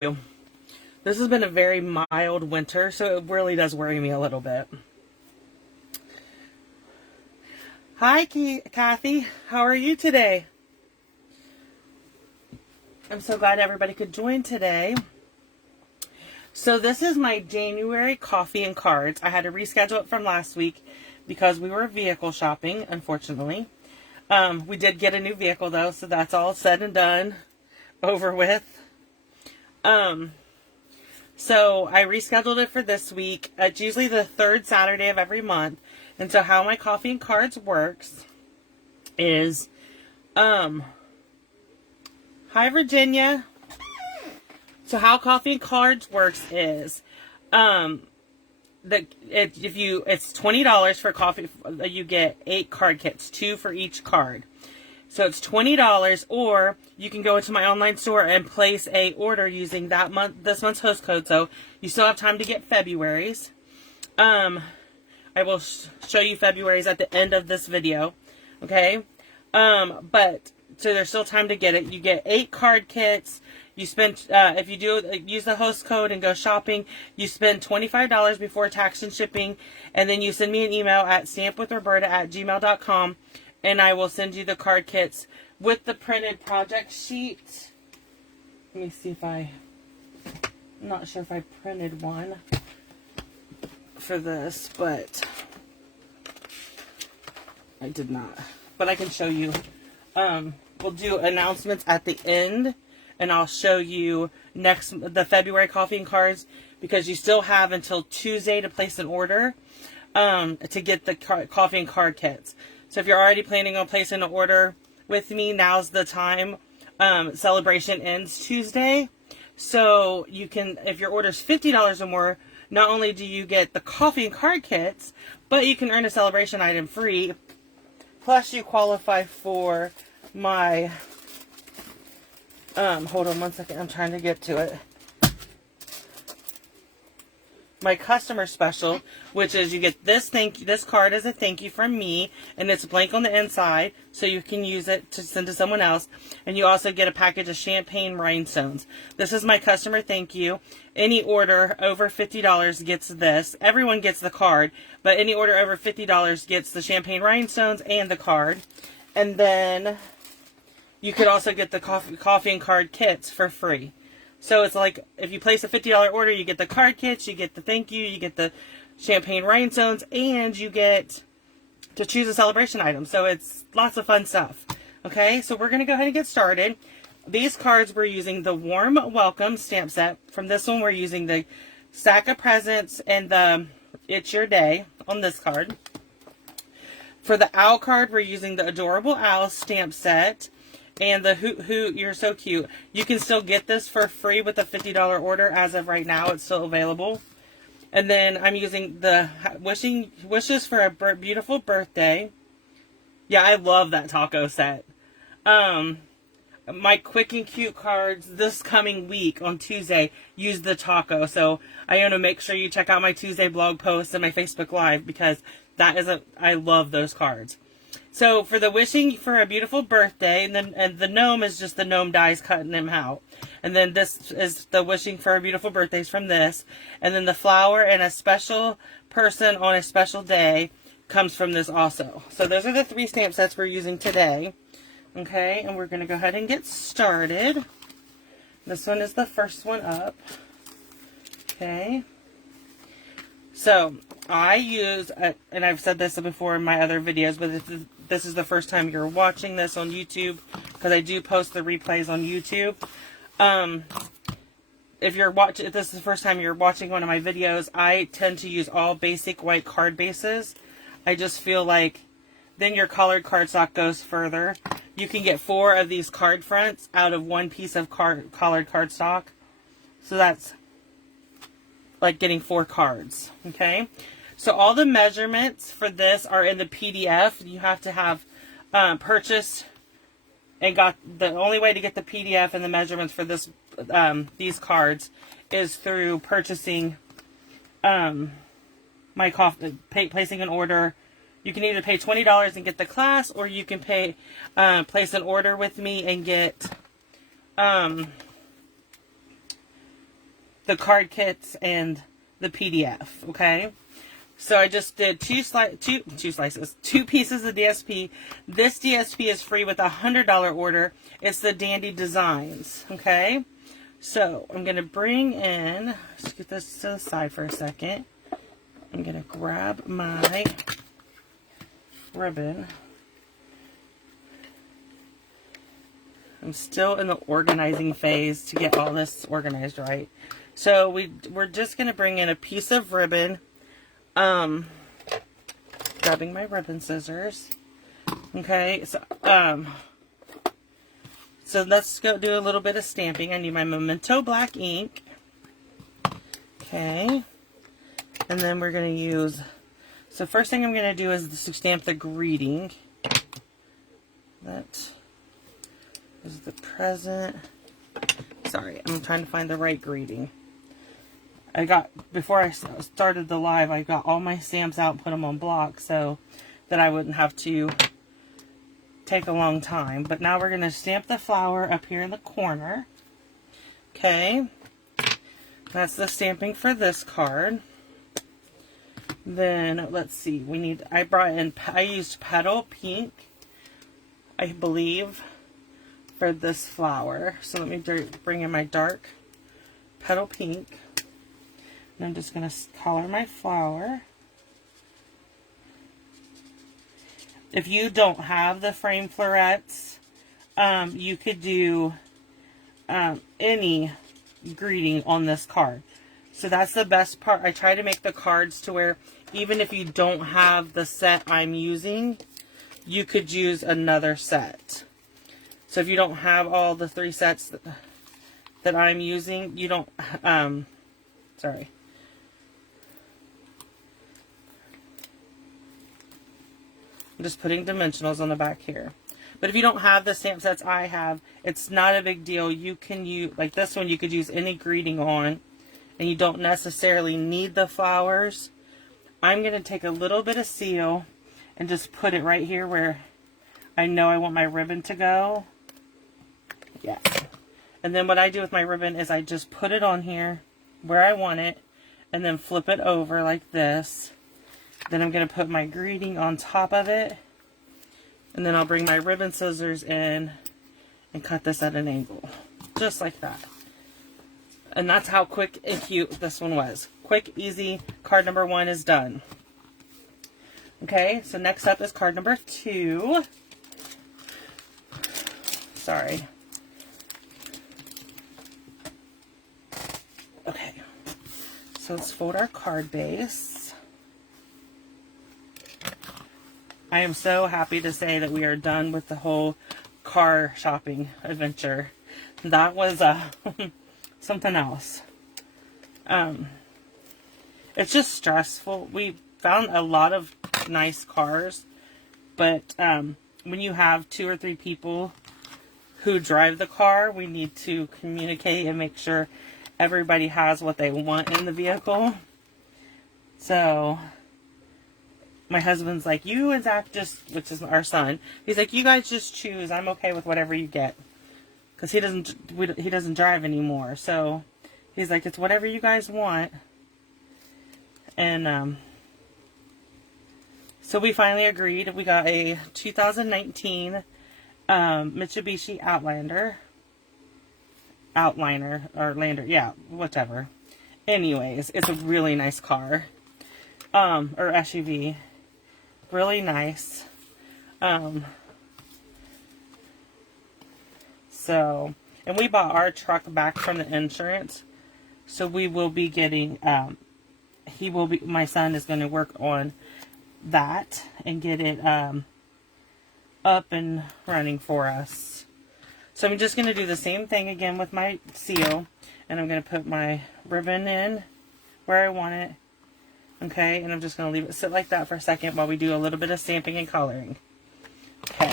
This has been a very mild winter, so it really does worry me a little bit. Hi, Kathy. How are you today? I'm so glad everybody could join today. So this is my January coffee and cards. I had to reschedule it from last week because we were vehicle shopping, unfortunately. We did get a new vehicle, though, so that's all said and done, over with. So I rescheduled it for this week. It's usually the third Saturday of every month. And so how my coffee and cards works is, hi Virginia. So how coffee and cards works is, it's $20 for coffee. You get 8 card kits, 2 for each card. So it's $20, or you can go into my online store and place a order using this month's host code. So you still have time to get February's. I will show you February's at the end of this video. Okay. But so there's still time to get it. You get 8 card kits. You spend, if you use the host code and go shopping, you spend $25 before tax and shipping. And then you send me an email at stampwithroberta@gmail.com. And I will send you the card kits with the printed project sheet. Let me see if I'm not sure if I printed one for this, but I did not. But I can show you. We'll do announcements at the end, and I'll show you the February coffee and cards, because you still have until Tuesday to place an order to get the coffee and card kits. So if you're already planning on placing an order with me, now's the time. Celebration ends Tuesday. So you can, if your order's $50 or more, not only do you get the coffee and card kits, but you can earn a celebration item free. Plus you qualify for my, hold on one second, I'm trying to get to it. My customer special, which is you get this card as a thank you from me, and it's blank on the inside, so you can use it to send to someone else. And you also get a package of champagne rhinestones. This is my customer thank you. Any order over $50 gets this. Everyone gets the card, but any order over $50 gets the champagne rhinestones and the card. And then you could also get the coffee and card kits for free. So it's like, if you place a $50 order, you get the card kits, you get the thank you, you get the champagne rhinestones, and you get to choose a celebration item. So it's lots of fun stuff. Okay, so we're going to go ahead and get started. These cards, we're using the Warm Welcome stamp set. From this one, we're using the Stack of Presents and the It's Your Day on this card. For the Owl card, we're using the Adorable Owl stamp set. And the Hoot Hoot, you're so cute. You can still get this for free with a $50 order. As of right now, it's still available. And then I'm using the Wishes for a Beautiful Birthday. Yeah, I love that taco set. My Quick and Cute cards this coming week on Tuesday use the taco. So I want to make sure you check out my Tuesday blog post and my Facebook Live, because I love those cards. So for the Wishing for a Beautiful Birthday, and the gnome is just the gnome dies cutting them out. And then this is the Wishing for a Beautiful Birthdays from this. And then the flower and a special person on a special day comes from this also. So those are the 3 stamp sets we're using today. Okay, and we're going to go ahead and get started. This one is the first one up. Okay. So I use, and I've said this before in my other videos, but this is the first time you're watching this on YouTube, because I do post the replays on YouTube. If this is the first time you're watching one of my videos, I tend to use all basic white card bases. I just feel like then your colored cardstock goes further. You can get 4 of these card fronts out of 1 piece of colored cardstock. So that's like getting 4 cards. Okay. So all the measurements for this are in the PDF. You have to have purchased and got the only way to get the PDF and the measurements for this these cards is through purchasing placing an order. You can either pay $20 and get the class, or you can place an order with me and get the card kits and the PDF, okay? So I just did two pieces of DSP. This DSP is free with a $100 order. It's the Dandy Designs, okay? So I'm going to bring in, let's get this to the side for a second. I'm going to grab my ribbon. I'm still in the organizing phase to get all this organized right. So we're just going to bring in a piece of ribbon. Grabbing my ribbon scissors. Okay, so let's go do a little bit of stamping. I need my Memento black ink. Okay, and then we're going to use, so first thing I'm going to do is to stamp the greeting. That is the present. Sorry, I'm trying to find the right greeting. Before I started the live, I got all my stamps out and put them on blocks so that I wouldn't have to take a long time. But now we're going to stamp the flower up here in the corner. Okay. That's the stamping for this card. Then, let's see, I used Petal Pink, I believe, for this flower. So let me bring in my dark Petal Pink. And I'm just going to color my flower. If you don't have the frame florets, you could do any greeting on this card. So that's the best part. I try to make the cards to where even if you don't have the set I'm using, you could use another set. So if you don't have all the 3 sets that I'm using, you don't, sorry. I'm just putting dimensionals on the back here. But if you don't have the stamp sets I have, it's not a big deal. You can use, like this one, you could use any greeting on, and you don't necessarily need the flowers. I'm going to take a little bit of seal and just put it right here where I know I want my ribbon to go. Yeah. And then what I do with my ribbon is I just put it on here where I want it, and then flip it over like this. Then I'm going to put my greeting on top of it. And then I'll bring my ribbon scissors in and cut this at an angle. Just like that. And that's how quick and cute this one was. Quick, easy. Card number 1 is done. Okay, so next up is card number 2. Sorry. Okay. So let's fold our card base. I am so happy to say that we are done with the whole car shopping adventure. That was something else. It's just stressful. We found a lot of nice cars, but when you have 2 or 3 people who drive the car, we need to communicate and make sure everybody has what they want in the vehicle. So my husband's like, you and Zach which is our son, he's like, you guys just choose. I'm okay with whatever you get. Because he doesn't drive anymore. So he's like, it's whatever you guys want. And so we finally agreed. We got a 2019 Mitsubishi Outliner, or Lander, yeah, whatever. Anyways, it's a really nice car. Or SUV. Really nice. So, and we bought our truck back from the insurance. So we will be getting, my son is going to work on that and get it up and running for us. So I'm just going to do the same thing again with my seal. And I'm going to put my ribbon in where I want it. Okay, and I'm just going to leave it sit like that for a second while we do a little bit of stamping and coloring. Okay,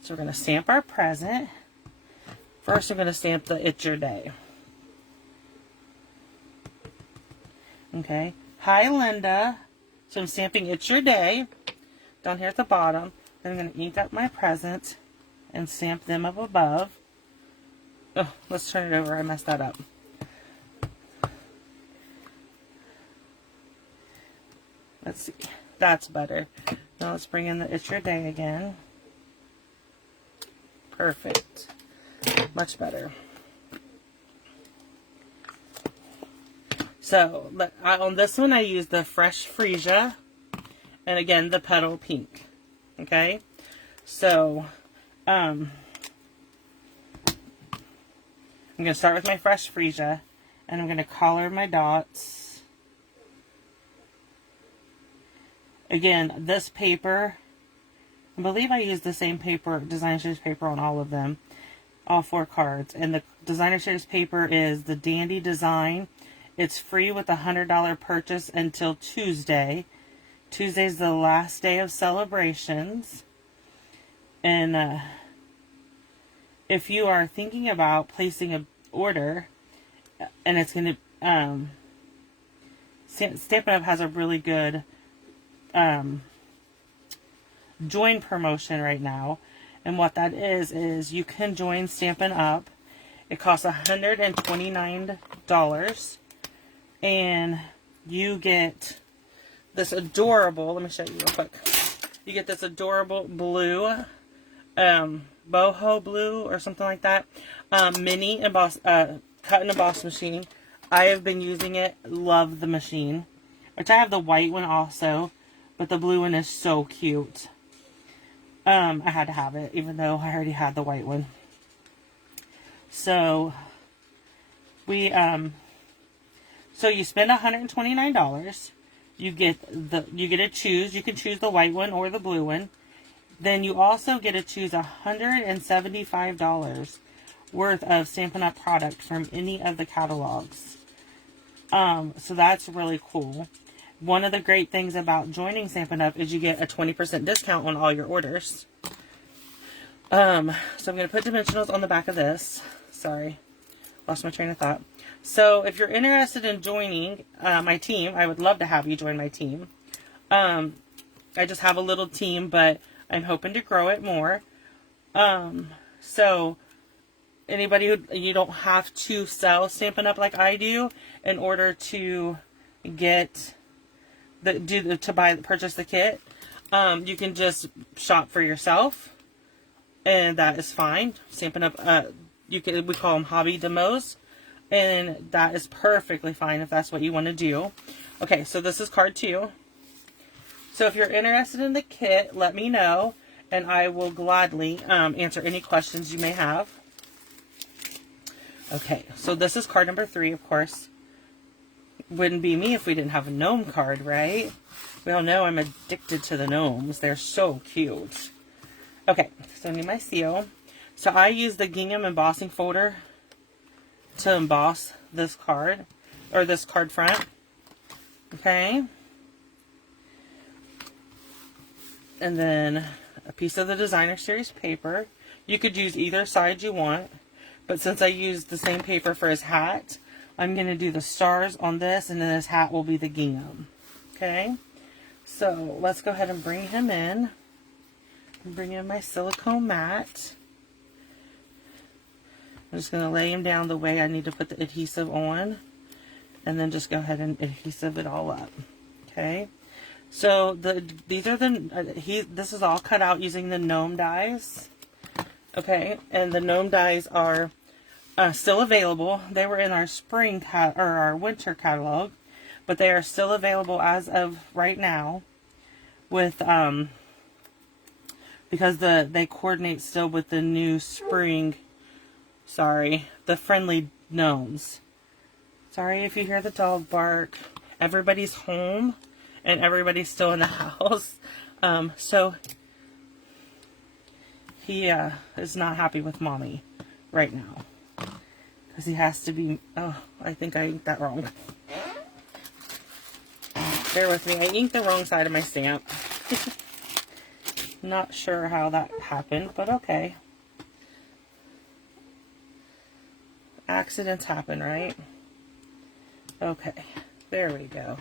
so we're going to stamp our present. First, I'm going to stamp the It's Your Day. Okay, hi Linda. So I'm stamping It's Your Day down here at the bottom. Then I'm going to ink up my presents and stamp them up above. Oh, let's turn it over. I messed that up. Let's see. That's better. Now let's bring in the It's Your Day again. Perfect. Much better. So, on this one I use the Fresh Freesia. And again, the Petal Pink. Okay? So, I'm going to start with my Fresh Freesia. And I'm going to color my dots. Again, this paper, I believe I used the same paper, Designer Series paper on all of them. All 4 cards. And the Designer Series paper is the Dandy Design. It's free with a $100 purchase until Tuesday. Tuesday's the last day of celebrations. And if you are thinking about placing an order, and it's going to, Stampin' Up! Has a really good join promotion right now. And what that is you can join Stampin' Up! It costs $129. And you get this adorable, let me show you real quick. You get this adorable blue, boho blue or something like that, mini emboss, cut and emboss machine. I have been using it, love the machine. Which I have the white one also, but the blue one is so cute. I had to have it, even though I already had the white one. So, so you spend $129. You get to choose. You can choose the white one or the blue one. Then you also get to choose $175 worth of Stampin' Up! Product from any of the catalogs. So that's really cool. One of the great things about joining Stampin' Up! Is you get a 20% discount on all your orders. So I'm going to put dimensionals on the back of this. Sorry, lost my train of thought. So if you're interested in joining my team, I would love to have you join my team. I just have a little team, but I'm hoping to grow it more. So anybody who, you don't have to sell Stampin' Up! Like I do in order to get purchase the kit. You can just shop for yourself, and that is fine. Stampin' Up! We call them hobby demos. And that is perfectly fine if that's what you want to do. Okay, so this is card 2. So if you're interested in the kit, let me know, and I will gladly answer any questions you may have. Okay, so this is card number 3, of course. Wouldn't be me if we didn't have a gnome card, right? We all know I'm addicted to the gnomes. They're so cute. Okay, so I need my seal. So I use the gingham embossing folder to emboss this card, or this card front. Okay. And then a piece of the Designer Series paper. You could use either side you want, but since I used the same paper for his hat, I'm going to do the stars on this, and then his hat will be the gingham. Okay. So let's go ahead and bring him in. Bring in my silicone mat. I'm just going to lay him down the way I need to put the adhesive on, and then just go ahead and adhesive it all up. Okay, so these are this is all cut out using the gnome dies. Okay, and the gnome dies are still available. They were in our our winter catalog, but they are still available as of right now. With because they coordinate still with the new spring. Sorry, the friendly gnomes. Sorry if you hear the dog bark. Everybody's home and everybody's still in the house. So he is not happy with mommy right now. Because he has to be... Oh, I think I inked that wrong. Bear with me. I inked the wrong side of my stamp. Not sure how that happened, but okay. Accidents happen, right? Okay, there we go.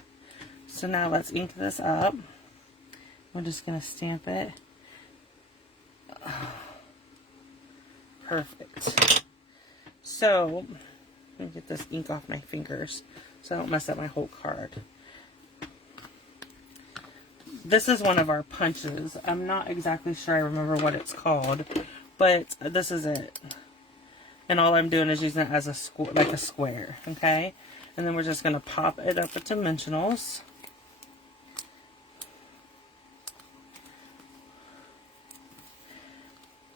So now let's ink this up. We're just going to stamp it. Perfect. So, let me get this ink off my fingers so I don't mess up my whole card. this is one of our punches. I'm not exactly sure I remember what it's called, but this is it. And all I'm doing is using it as a like a square, okay? And then we're just going to pop it up at dimensionals.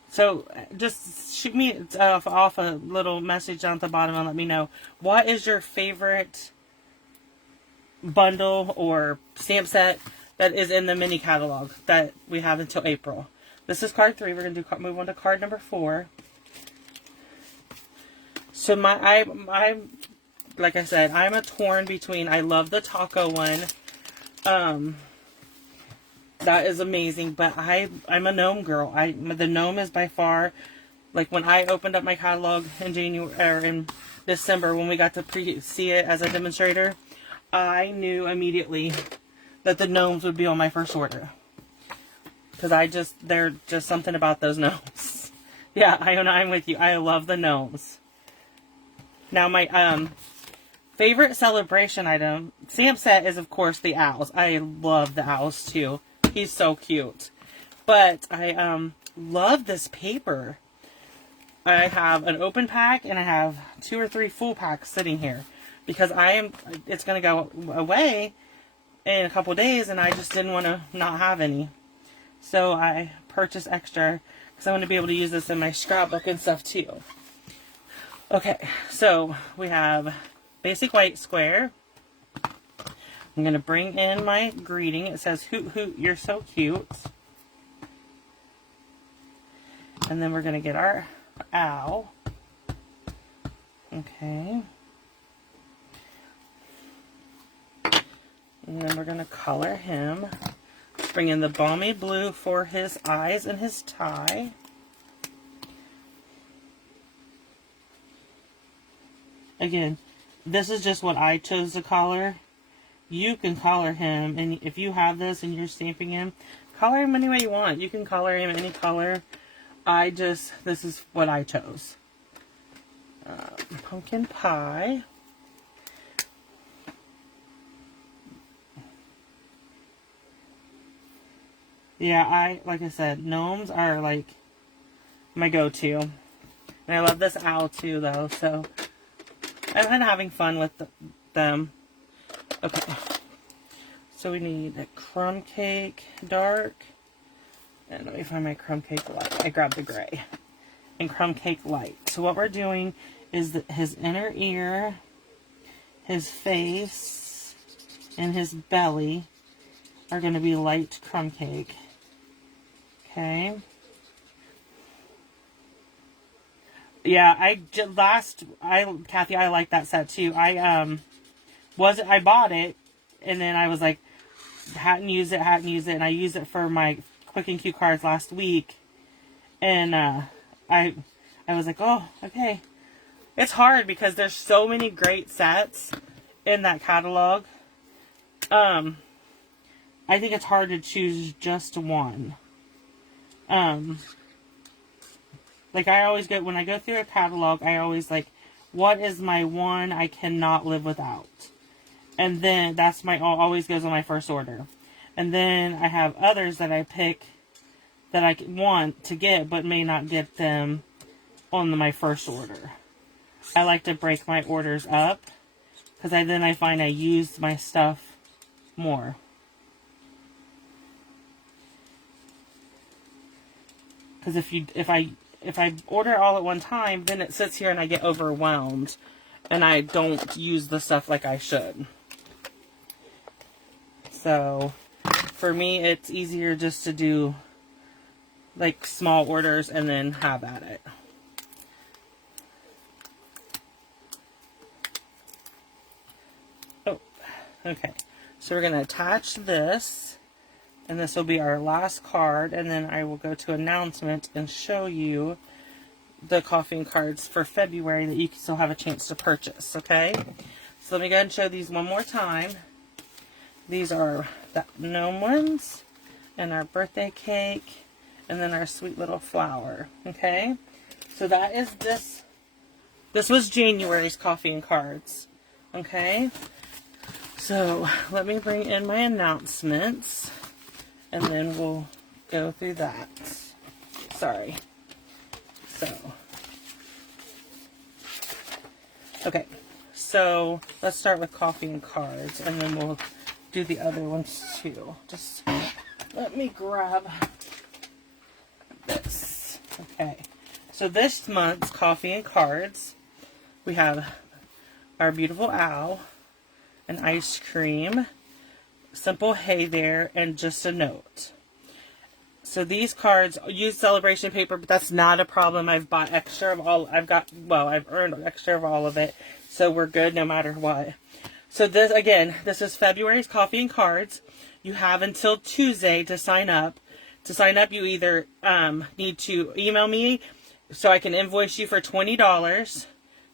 So just shoot me off a little message down at the bottom and let me know, what is your favorite bundle or stamp set that is in the mini catalog that we have until April. This is card 3. We're going to move on to card number 4. So like I said, I'm a torn between, I love the taco one. That is amazing, but I'm a gnome girl. The gnome is by far, like when I opened up my catalog in January or in December when we got to see it as a demonstrator, I knew immediately that the gnomes would be on my first order. Because they're just something about those gnomes. Yeah, I'm with you. I love the gnomes. Now my favorite celebration item, stamp set, is of course the owls. I love the owls too. He's so cute. But I love this paper. I have an open pack and I have 2 or 3 full packs sitting here. Because it's going to go away in a couple days and I just didn't want to not have any. So I purchased extra because I want to be able to use this in my scrapbook and stuff too. Okay, so we have basic white square. I'm going to bring in my greeting. It says, "Hoot hoot, you're so cute." And then we're going to get our owl. Okay. And then we're going to color him. Bring in the balmy blue for his eyes and his tie. Again, this is just what I chose to color. You can color him, and if you have this and you're stamping him, color him any way you want. You can color him any color. This is what I chose. Pumpkin pie. Yeah, like I said, gnomes are like my go-to. And I love this owl too, though, so I've been having fun with them. Okay, so we need a crumb cake dark. And let me find my crumb cake light. I grabbed the gray. And crumb cake light. So what we're doing is his inner ear, his face, and his belly are going to be light crumb cake. Okay. Yeah, Kathy, I like that set too. I bought it, and then I was like, hadn't used it, and I used it for my Quick and Cute cards last week, and I was like, oh, okay. It's hard because there's so many great sets in that catalog. I think it's hard to choose just one. Like I always get, when I go through a catalog, I always like, what is my one I cannot live without? And then that's always goes on my first order. And then I have others that I pick that I want to get, but may not get them on my first order. I like to break my orders up, because then I find I use my stuff more. Because if I order all at one time, then it sits here and I get overwhelmed, and I don't use the stuff like I should. So for me, it's easier just to do like small orders and then have at it. Oh, okay. So we're going to attach this, and this will be our last card, and then I will go to announcement and show you the coffee and cards for February that you can still have a chance to purchase, okay? So let me go ahead and show these one more time. These are the gnome ones, and our birthday cake, and then our sweet little flower, okay? So that is this. This was January's coffee and cards, okay? So let me bring in my announcements. and then we'll go through that. Sorry. So, okay. So, let's start with coffee and cards, and then we'll do the other ones too. Just let me grab this. Okay. So, this month's coffee and cards, we have our beautiful owl, an ice cream, simple hey there, and just a note. So these cards use celebration paper, but that's not a problem. I've bought extra of all. I've earned extra of all of it, so we're good no matter what. So this, again, this is February's coffee and cards. You have until Tuesday to sign up. To sign up, you either need to email me so I can invoice you for $20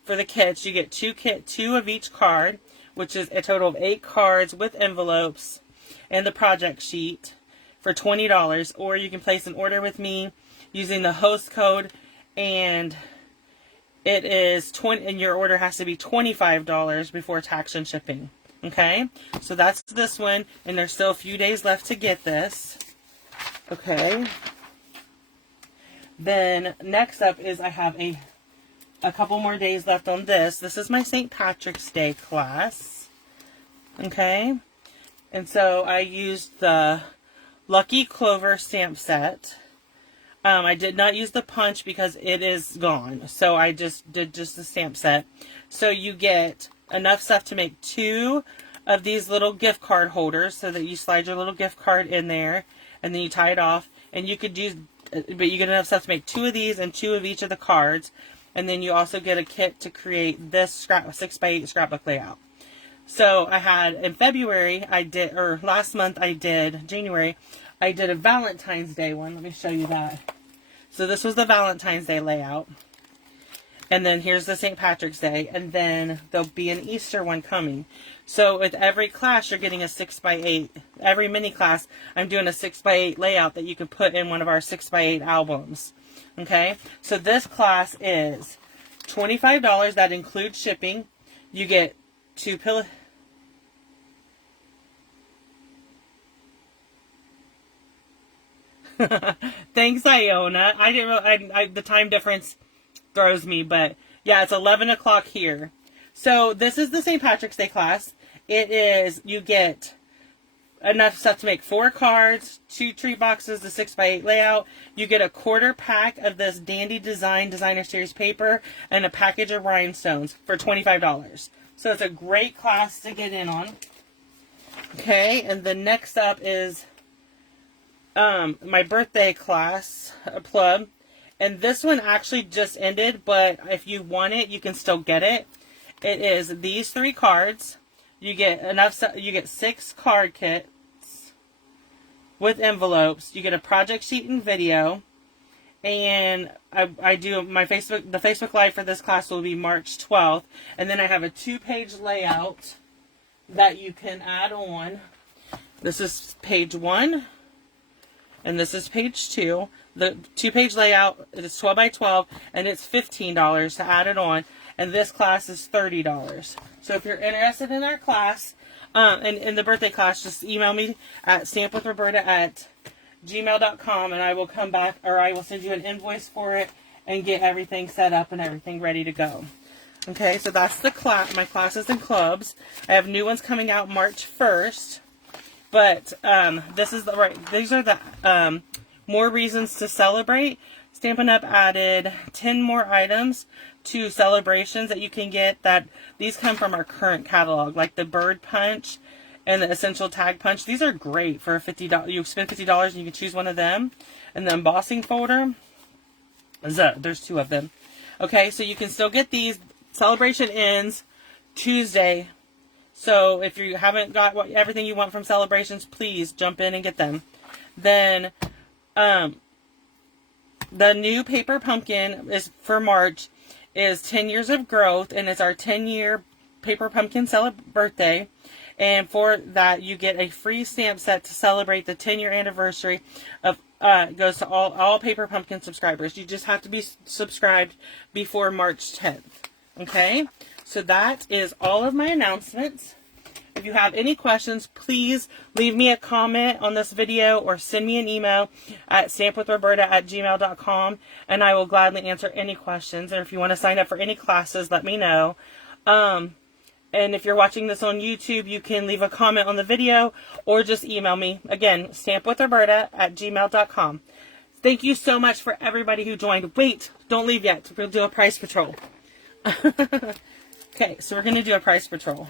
for the kits. You get two of each card, which is a total of 8 cards with envelopes and the project sheet for $20, or you can place an order with me using the host code, and it is and your order has to be $25 before tax and shipping. Okay, so that's this one, and there's still a few days left to get this. Okay, then next up is I have a couple more days left on this. This is my St. Patrick's Day class. Okay, and so I used the Lucky Clover stamp set. I did not use the punch because it is gone. So I just did the stamp set. So you get enough stuff to make 2 of these little gift card holders so that you slide your little gift card in there and then you tie it off. And you could use, but you get enough stuff to make 2 of these and 2 of each of the cards. And then you also get a kit to create this 6x8 scrapbook layout. So I had, in February, January, I did a Valentine's Day one. Let me show you that. So this was the Valentine's Day layout. And then here's the St. Patrick's Day. And then there'll be an Easter one coming. So with every class, you're getting a 6x8. Every mini class, I'm doing a 6x8 layout that you can put in one of our 6x8 albums. Okay? So this class is $25. That includes shipping. You get 2 pillows. Thanks, Iona. I didn't really, the time difference throws me, but yeah, it's 11 o'clock here. So this is the St. Patrick's Day class. It is, you get enough stuff to make 4 cards, 2 treat boxes, the 6x8 layout. You get a quarter pack of this Dandy Design Designer Series paper and a package of rhinestones for $25. So it's a great class to get in on. Okay, and the next up is my birthday class, Plum. And this one actually just ended, but if you want it, you can still get it. It is these 3 cards. You get you get 6 card kits with envelopes. You get a project sheet and video. And I do the Facebook Live for this class will be March 12th. And then I have a 2-page layout that you can add on. This is page 1. And this is page 2. The 2-page layout is 12 by 12. And it's $15 to add it on. And this class is $30. So if you're interested in our class, and in the birthday class, just email me at stampwithroberta@gmail.com, and I will come back, or I will send you an invoice for it and get everything set up and everything ready to go. Okay, so that's the my classes and clubs. I have new ones coming out March 1st, but these are the more reasons to celebrate. Stampin' Up! Added 10 more items to celebrations that you can get. These come from our current catalog, like the Bird Punch and the Essential Tag Punch. These are great for $50. You spend $50 and you can choose one of them. And the embossing folder, there's 2 of them. Okay, so you can still get these. Celebration ends Tuesday. So if you haven't got everything you want from celebrations, please jump in and get them. Then the new paper pumpkin is for March is 10 years of growth, and it's our 10-year paper pumpkin birthday. And for that, you get a free stamp set to celebrate the 10-year anniversary of. It goes to all paper pumpkin subscribers. You just have to be subscribed before March 10th. Okay, so that is all of my announcements. If you have any questions, please leave me a comment on this video or send me an email at stampwithroberta@gmail.com, and I will gladly answer any questions. And if you want to sign up for any classes, let me know. And if you're watching this on YouTube, you can leave a comment on the video or just email me. Again, stampwithroberta@gmail.com. Thank you so much for everybody who joined. Wait, don't leave yet. We'll do a price patrol. Okay, so we're going to do a price patrol.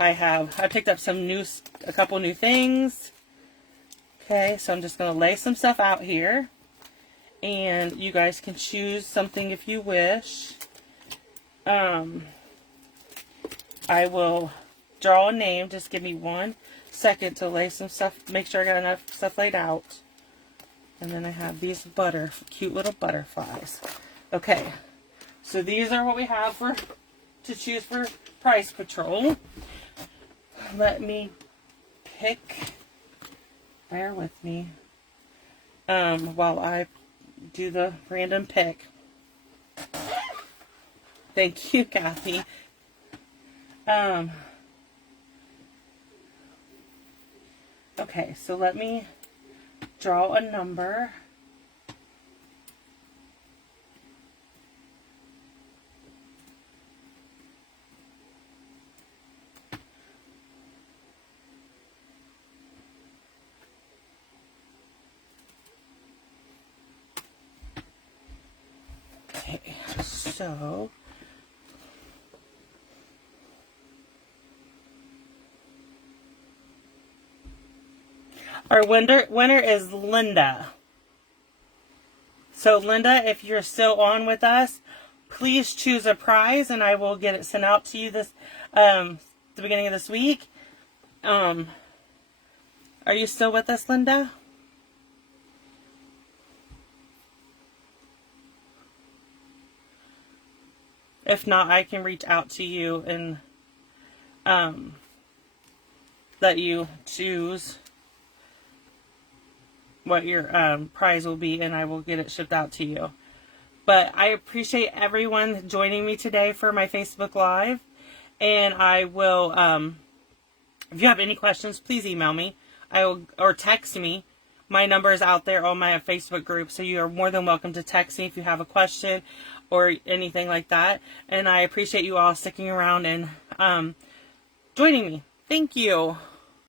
I picked up a couple new things. Okay, so I'm just going to lay some stuff out here. And you guys can choose something if you wish. I will draw a name. Just give me 1 second to lay some stuff, make sure I got enough stuff laid out. And then I have these cute little butterflies. Okay, so these are what we have to choose for Price Patrol. Let me pick, bear with me, while I do the random pick. Thank you, Kathy. Okay, so let me draw a number. Okay, so our winner is Linda. So Linda, if you're still on with us, please choose a prize and I will get it sent out to you the beginning of this week. Are you still with us, Linda? If not, I can reach out to you and let you choose what your prize will be, and I will get it shipped out to you. But I appreciate everyone joining me today for my Facebook Live, and I will, if you have any questions, please email me. Or text me. My number is out there on my Facebook group, so you are more than welcome to text me if you have a question or anything like that. And I appreciate you all sticking around and joining me. Thank you.